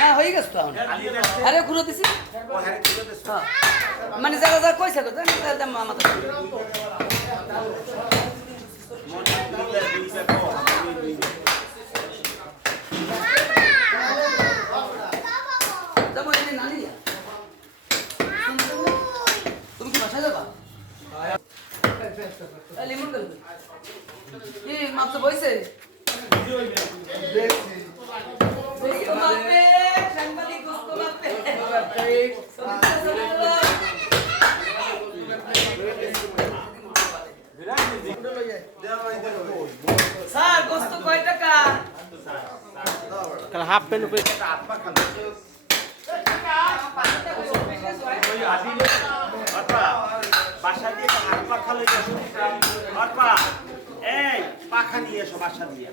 না হয়ে গেছে তো এখন আরে ঘুরে দিছি মানে জায়গা জায়গা কইছে তো দাম আমাদের তুমি কি বাসায় যাবা লিমন কি মাছ বইছে স্যার গোস্ত কয় টাকা কাল হাফ প্যান্ট উপরে বাসা দিয়ে হাত পাখা লই আসো এই পাখা নিয়ে এসো বাসা দিয়ে